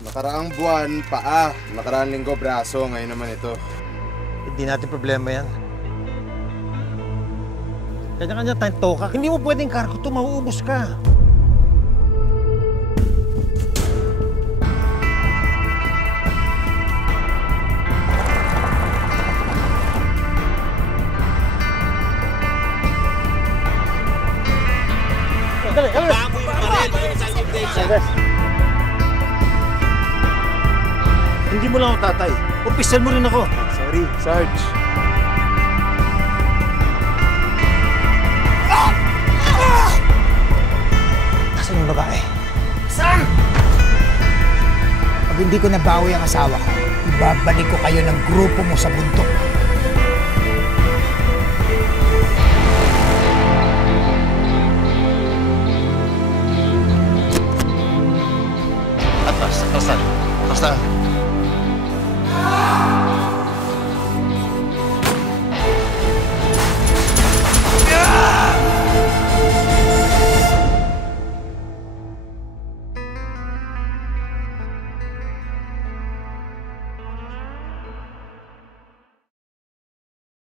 Nakaraang buwan, paa. Nakaraang linggo, braso. Ngayon naman ito. Hindi natin problema yan. Kanya-kanya tayong toka. Hindi mo pwedeng kargo ito, mauubos ka. Hindi mo lang ako tatay. Opisyal mo rin ako. Sorry, Sarge. Nasaan yung babae? Saan? Pag hindi ko nabawi ang asawa ko, ibabalik ko kayo ng grupo mo sa bundok.